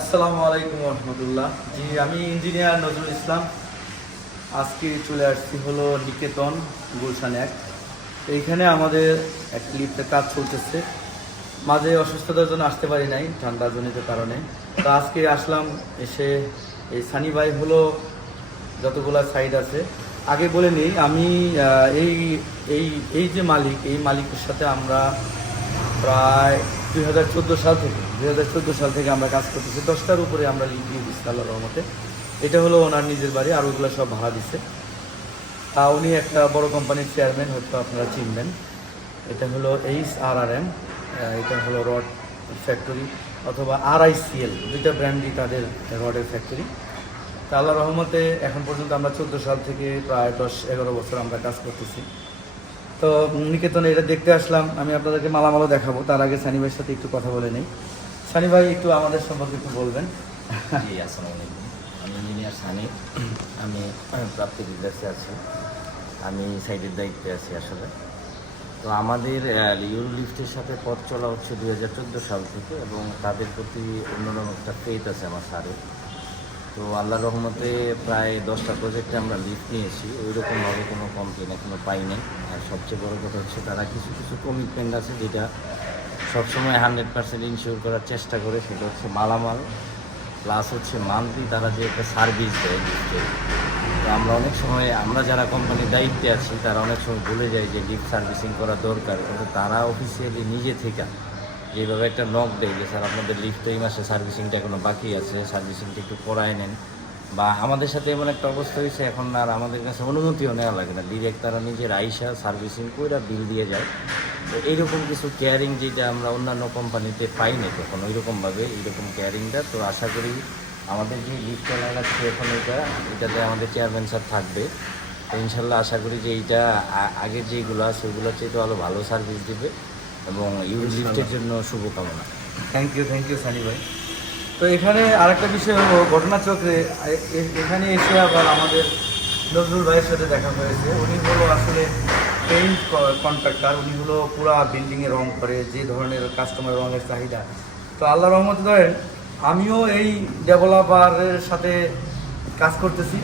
আসসালামু আলাইকুম রহমতুল্লাহ জি, আমি ইঞ্জিনিয়ার নজরুল ইসলাম। আজকে চলে আসছি হলো নিকেতন গুলশান এক। এইখানে আমাদের এক লিফটের কাজ চলতেছে। মাঝে অসুস্থতার জন্য আসতে পারি নাই ঠান্ডা জনিত কারণে। তো আজকে আসলাম এসে, এই সানি ভাই হলো যতগুলা সাইড আছে। আগে বলে নিই, আমি এই এই এই যে মালিক, এই মালিকের সাথে আমরা প্রায় দুই হাজার চোদ্দ সাল থেকে দুই হাজার চোদ্দ সাল থেকে আমরা কাজ করতেছি। দশটার উপরে আমরা লিখ দিয়ে দিচ্ছি আল্লাহ রহমতে। এটা হলো ওনার নিজের বাড়ি, আর ওগুলো সব ভাড়া দিচ্ছে তা উনি একটা বড় কোম্পানির চেয়ারম্যান, হয়তো আপনারা চিনবেন। এটা হলো এইচ আর আর এম এটা হলো রড ফ্যাক্টরি অথবা আর আইসিএল দুইটা ব্র্যান্ডই তাদের রডের ফ্যাক্টরি। তা আল্লাহ রহমতে এখন পর্যন্ত আমরা চোদ্দ সাল থেকে প্রায় দশ, এগারো বছর আমরা কাজ করতেছি। তো নিকেতনে এটা দেখতে আসলাম, আমি আপনাদেরকে মালামালও দেখাবো। তার আগে সানি ভাইয়ের সাথে একটু কথা বলে নেই। সানি ভাই একটু আমাদের সম্পর্কে একটু বলবেন। জি, আসসালামু আলাইকুম। আমি ইঞ্জিনিয়ার সানি। আমি প্রাপ্তি বিদ্যাসে আছি। আমি সাইডের দায়িত্বে আছি আসলে। তো আমাদের ইউরো লিফটের সাথে পথ চলা হচ্ছে দুই হাজার চোদ্দ সাল থেকে এবং তাদের প্রতি অন্যরকম একটা ফেথ আছে আমার স্যারের। তো আল্লাহ রহমতে প্রায় দশটা প্রজেক্টে আমরা লিফট নিয়েছি। ওই রকমভাবে কোনো কমপ্লেন এখনও পাইনি। আর সবচেয়ে বড় কথা হচ্ছে, তারা কিছু কিছু কমিটমেন্ট আছে যেটা সবসময় হান্ড্রেড পার্সেন্ট ইনশিওর করার চেষ্টা করে, সেটা হচ্ছে মালামাল প্লাস হচ্ছে মান্থলি তারা যে একটা সার্ভিস দেয় তো আমরা অনেক সময়, আমরা যারা কোম্পানির দায়িত্বে আছি, তারা অনেক সময় ভুলে যায় যে লিফট সার্ভিসিং করা দরকার, কিন্তু তারা অফিসিয়ালি নিজে থেকে যেভাবে একটা নক দেয় যে, স্যার, আপনাদের লিফট এই মাসে সার্ভিসিংটা এখনও বাকি আছে সার্ভিসিংটা একটু করায় নেন। বা আমাদের সাথে এমন একটা অবস্থা হয়েছে, এখন আর আমাদের কাছে অনুমতিও নেওয়া লাগে না। ডিরেক্ট তারা নিজের আইসা সার্ভিসিং করে বিল দিয়ে যায়। তো এইরকম কিছু কেয়ারিং যেটা আমরা অন্যান্য কোম্পানিতে পাই না তখন ওইরকমভাবে এইরকম কেয়ারিংটা তো আশা করি আমাদের যে লিফট চলা লাগছে এখন এটা এটাতে আমাদের চেয়ারম্যান স্যার থাকবে। তো ইনশাল্লাহ আশা করি যে এইটা আগের যেগুলো আছে ওগুলোর চেয়ে তো আরও ভালো সার্ভিস দেবে এবং ইউরো লিফটের জন্য শুভকামনা। Thank you thank you Sunny ভাই। তো এখানে আরেকটা বিষয় হলো ঘটনাচক্রে এখানে এসে আবার আমাদের নজরুল ভাইয়ের সাথে দেখা হয়েছে। উনি হলো আসলে পেইন্ট কন্ট্রাক্টর উনি হলো পুরা বিল্ডিংয়ে রং করে, যে ধরনের কাস্টমার রঙের চাহিদা। তো আল্লাহ রহমত ধরেন, আমিও এই ডেভেলপারের সাথে কাজ করতেছি।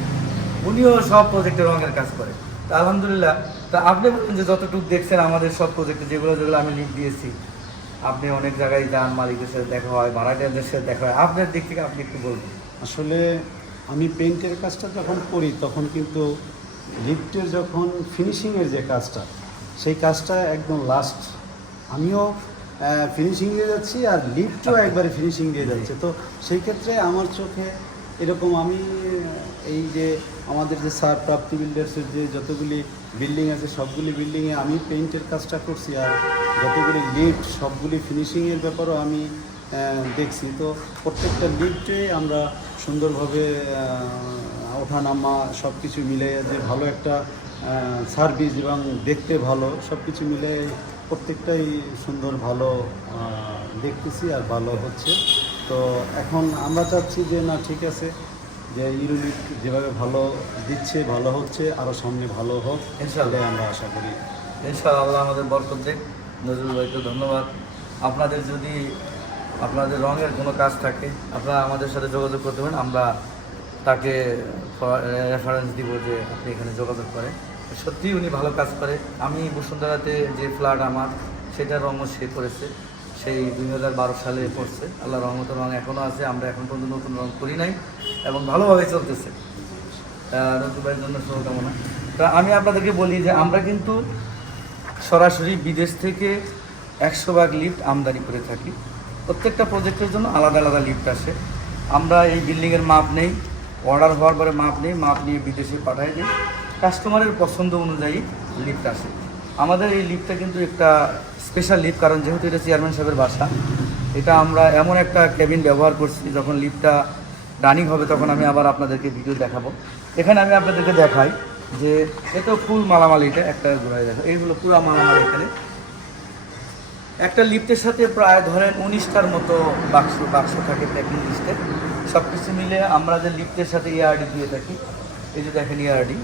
উনিও সব প্রজেক্টে রঙের কাজ করে। তা আলহামদুলিল্লাহ, তা আপনি বলেন যে যতটুকু দেখছেন আমাদের সব প্রজেক্টে যেগুলো যেগুলো আমি লিখ দিয়েছি, আপনি অনেক জায়গায় যান, মালিকের সাথে দেখা হয় ভাড়াটিয়াদের সাথে দেখা হয়। আপনার দিক থেকে আপনি একটু বলবেন আসলে আমি পেইন্টের কাজটা যখন করি, তখন কিন্তু লিফটের যখন ফিনিশিংয়ের যে কাজটা সেই কাজটা একদম লাস্ট আমিও ফিনিশিং দিয়ে যাচ্ছি আর লিফটও একবারে ফিনিশিং দিয়ে যাচ্ছে। তো সেই ক্ষেত্রে আমার চোখে এরকম আমি এই যে আমাদের যে সার প্রাপ্তি বিল্ডার্সের যে যতগুলি বিল্ডিং আছে সবগুলি বিল্ডিংয়ে আমি পেইন্টের কাজটা করছি আর যতগুলি লিফট সবগুলি ফিনিশিংয়ের ব্যাপারেও আমি দেখছি। তো প্রত্যেকটা লিফটে আমরা সুন্দরভাবে ওঠানামা সব কিছু মিলে যে ভালো একটা সার্ভিস এবং দেখতে ভালো সব কিছু মিলে প্রত্যেকটাই সুন্দর ভালো দেখতেছি আর ভালো হচ্ছে। তো এখন আমরা চাচ্ছি যে না ঠিক আছে যে ইউনিট যেভাবে ভালো দিচ্ছে ভালো হচ্ছে আরও সামনে ভালো হোক ইনশাআল্লাহ। এটাই আমরা আশা করি। ইনশাআল্লাহ আমাদের বরকত দেখ নজরুল ভাইকে ধন্যবাদ। আপনাদের যদি আপনাদের রঙের কোনো কাজ থাকে আপনারা আমাদের সাথে যোগাযোগ করতে পারেন। আমরা তাকে রেফারেন্স দিব যে আপনি এখানে যোগাযোগ করেন। সত্যি উনি ভালো কাজ করে। আমি বসুন্ধরাতে যে ফ্ল্যাট আমার সেটা রঙও সে করেছে। সেই দুই হাজার বারো সালে পড়ছে আল্লাহ রহমতের রঙ এখনও আছে। আমরা এখন পর্যন্ত নতুন রঙ করি নাই এবং ভালোভাবে চলতেছে। নতুন জন্য শুভকামনা। তা আমি আপনাদেরকে বলি যে আমরা কিন্তু সরাসরি বিদেশ থেকে একশো ভাগ লিফট আমদানি করে থাকি। প্রত্যেকটা প্রজেক্টের জন্য আলাদা আলাদা লিফট আসে। আমরা এই বিল্ডিংয়ের মাপ নেই। অর্ডার হওয়ার পরে মাপ নেই মাপ নিয়ে বিদেশে পাঠাই দিই। কাস্টমারের পছন্দ অনুযায়ী লিফট আসে। আমাদের এই লিফটটা কিন্তু একটা স্পেশাল লিফট, কারণ যেহেতু এটা চেয়ারম্যান সাহেবের বাসা, এটা আমরা এমন একটা কেবিন ব্যবহার করছি, যখন লিফটটা রানিং হবে তখন আমি আবার আপনাদেরকে ভিডিও দেখাবো। এখানে আমি আপনাদেরকে দেখাই যে এটা ফুল মালামাল এটা, একটা ঘোরায় দেখো। এইগুলো পুরো মালামাল এখানে। একটা লিফটের সাথে প্রায় ধরেন উনিশটার মতো বাক্স বাক্স থাকে প্যাকিং লিস্টে সব কিছু মিলে আমরা যে লিফটের সাথে ইয়ারডি দিয়ে থাকি, এই যে দেখেন ইয়ারডি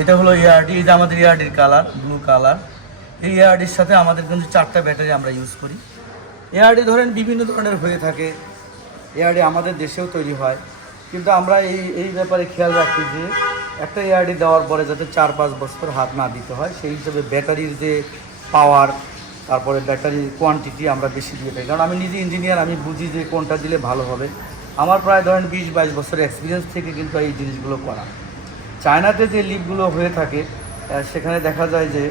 এটা হলো ইয়ারডি এই যে আমাদের ইয়ারডির কালার ব্লু কালার এই ইয়ারডির সাথে আমাদের কিন্তু চারটা ব্যাটারি আমরা ইউজ করি। এআরডি ধরেন বিভিন্ন ধরনের হয়ে থাকে। এআরডি আমাদের দেশেও তৈরি হয়। কিন্তু আমরা এই এই ব্যাপারে খেয়াল রাখি যে একটা এআরডি দেওয়ার পরে যাতে চার পাঁচ বছর হাত না দিতে হয়, সেই হিসেবে ব্যাটারির যে পাওয়ার তারপরে ব্যাটারি কোয়ান্টিটি আমরা বেশি দিয়ে থাকি কারণ আমি নিজে ইঞ্জিনিয়ার আমি বুঝি যে কোনটা দিলে ভালো হবে। আমার প্রায় ধরেন বিশ বাইশ বছরের এক্সপিরিয়েন্স থেকে কিন্তু এই জিনিসগুলো করা। চায়নাতে যে লিপগুলো হয়ে থাকে সেখানে দেখা যায় যে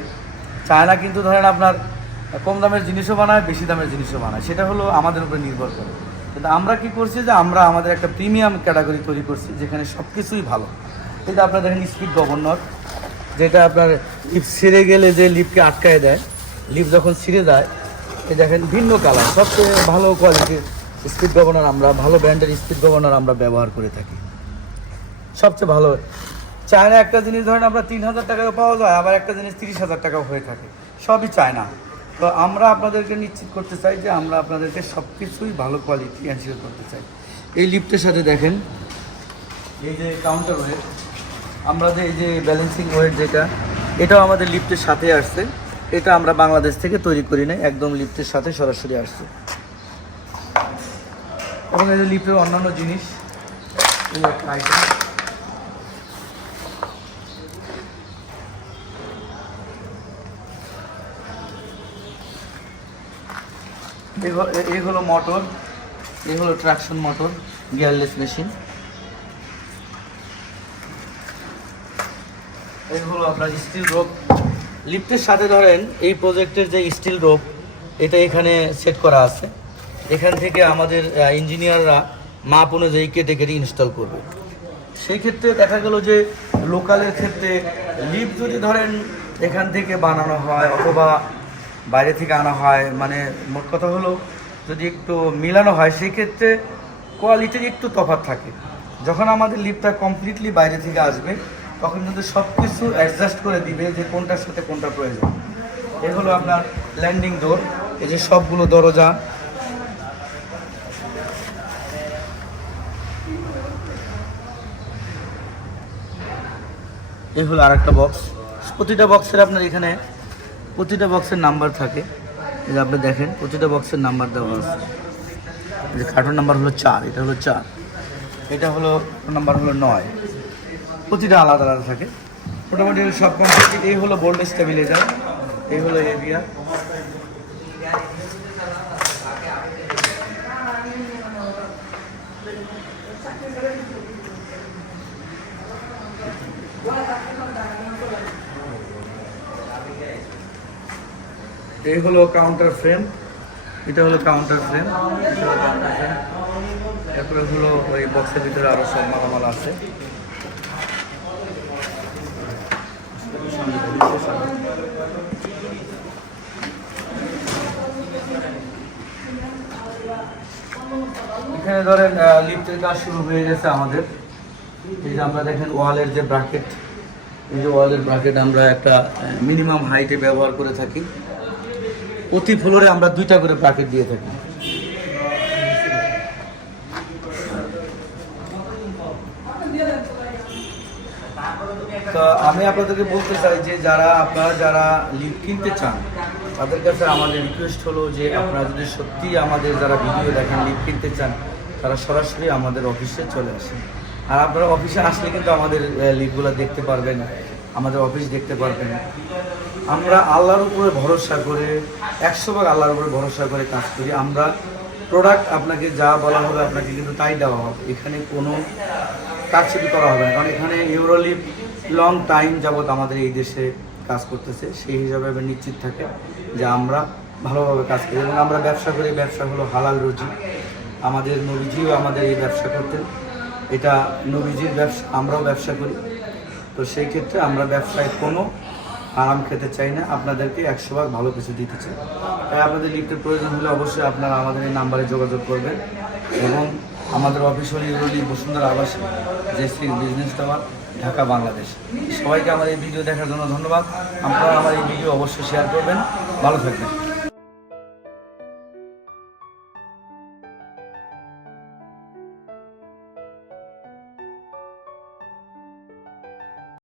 চায়না কিন্তু ধরেন আপনার কম দামের জিনিসও বানায়, বেশি দামের জিনিসও বানায়। সেটা হলো আমাদের উপরে নির্ভর করে। কিন্তু আমরা কি করছি যে আমরা আমাদের একটা প্রিমিয়াম ক্যাটাগরি তৈরি করছি, যেখানে সব কিছুই ভালো। যে আপনার দেখেন স্পিড গভর্নর যেটা আপনার লিপ ছিঁড়ে গেলে যে লিপকে আটকায় দেয় লিপ যখন ছিঁড়ে যায় এই দেখেন ভিন্ন কালার। সবচেয়ে ভালো কোয়ালিটির স্পিড গভর্নর আমরা, ভালো ব্র্যান্ডের স্পিড গভর্নর আমরা ব্যবহার করে থাকি। সবচেয়ে ভালো। চায়না একটা জিনিস ধরেন আমরা তিন হাজার টাকায় পাওয়া যায়, আবার একটা জিনিস তিরিশ হাজার টাকাও হয়ে থাকে। সবই চায়না। তো আমরা আপনাদেরকে নিশ্চিত করতে চাই যে আমরা আপনাদেরকে সব কিছুই ভালো কোয়ালিটি এনশিওর করতে চাই। এই লিফটের সাথে দেখেন, এই যে কাউন্টার ওয়েট আমরা যে, এই যে ব্যালেন্সিং ওয়েট যেটা, এটাও আমাদের লিফটের সাথে আসছে। এটা আমরা বাংলাদেশ থেকে তৈরি করি না একদম লিফটের সাথে সরাসরি আসছে। এবং এই লিফটের অন্যান্য জিনিস, এই হলো মোটর এই হলো ট্রাকশন মোটর গিয়ারলেস মেশিন এই হলো আপনার স্টিল রোপ লিফটের সাথে ধরেন এই প্রজেক্টের যে স্টিল রোপ এটা এখানে সেট করা আছে। এখান থেকে আমাদের ইঞ্জিনিয়াররা মাপ অনুযায়ী কেটে কেটে ইনস্টল করবে। সেই ক্ষেত্রে দেখা গেল যে লোকালের ক্ষেত্রে লিফট যদি ধরেন এখান থেকে বানানো হয় অথবা বাইরে থেকে আনা হয় মানে মোট কথা হলো যদি একটু মিলানো হয়, সেই ক্ষেত্রে কোয়ালিটির একটু তফাৎ থাকে। যখন আমাদের লিফটটা কমপ্লিটলি বাইরে থেকে আসবে তখন কিন্তু সব কিছু অ্যাডজাস্ট করে দিবে যে কোনটার সাথে কোনটা প্রয়োজন। এ হলো আপনার ল্যান্ডিং ডোর এই যে সবগুলো দরজা। এই হলো আরেকটা বক্স প্রতিটা বক্সের আপনার এখানে প্রতিটা বক্সের নাম্বার থাকে। যে আপনি দেখেন, প্রতিটা বক্সের নাম্বার দেওয়া আছে। যে কার্টুন নাম্বার হলো চার, এটা হলো চার। এটা হলো নাম্বার হলো নয়। প্রতিটা আলাদা আলাদা থাকে। মোটামুটি সব কমপ্লিট এই হলো বোল্ড স্টেবিলাইজার এই হলো এরিয়া এই হলো কাউন্টার ফ্রেম এটা হলো কাউন্টার ফ্রেম এটা হলো কাউন্টার ফ্রেম এরপরে হলো ওই বক্সের ভিতরে আরও সব মালামাল আছে। এখানে ধরেন লিফটের কাজ শুরু হয়ে গেছে আমাদের। এই যে আমরা দেখেন ওয়ালের যে ব্রাকেট এই যে ওয়ালের ব্রাকেট আমরা একটা মিনিমাম হাইটে ব্যবহার করে থাকি। প্রতি ফ্লোরে আমরা দুইটা করে ব্রাকেট দিয়ে থাকি। তো আমি আপনাদেরকে বলতে চাই যে যারা, আপনারা যারা লিফট কিনতে চান, তাদের কাছে আমাদের রিকোয়েস্ট হলো যে আপনারা যদি সত্যি আমাদের যারা ভিডিও দেখেন লিফট কিনতে চান, তারা সরাসরি আমাদের অফিসে চলে আসেন। আর আপনারা অফিসে আসলে কিন্তু আমাদের লিফটগুলো দেখতে পারবেন, আমাদের অফিস দেখতে পারবেন। আমরা আল্লাহর উপরে ভরসা করে, একশো ভাগ আল্লাহর উপরে ভরসা করে কাজ করি। আমরা প্রোডাক্ট আপনাকে যা বলা হবে আপনাকে কিন্তু তাই দেওয়া হবে। এখানে কোনো কারচুপি করা হবে না। কারণ এখানে ইউরোলিপ লং টাইম যাবৎ আমাদের এই দেশে কাজ করতেছে, সেই হিসাবে আমি নিশ্চিত থাকে যে আমরা ভালোভাবে কাজ করি। এবং আমরা ব্যবসা করি ব্যবসা হলো হালাল রুজি। আমাদের নবীজিও আমাদের এই ব্যবসা করতেন। এটা নবীজির ব্যবসা, আমরাও ব্যবসা করি। তো সেই ক্ষেত্রে আমরা ব্যবসায় কোনো আরাম খেতে চাই না। আপনাদেরকে একশো ভাগ ভালো কিছু দিতে চাই। তাই আপনাদের লিফটের প্রয়োজন হলে অবশ্যই আপনারা আমাদের এই নাম্বারে যোগাযোগ করবেন এবং আমাদের অফিস হল ইউরোলি Bashundhara আবাসী JC business tower, Dhaka, Bangladesh. সবাইকে আমার এই ভিডিও দেখার জন্য ধন্যবাদ। আপনারা আমার এই ভিডিও অবশ্যই শেয়ার করবেন। ভালো থাকবেন।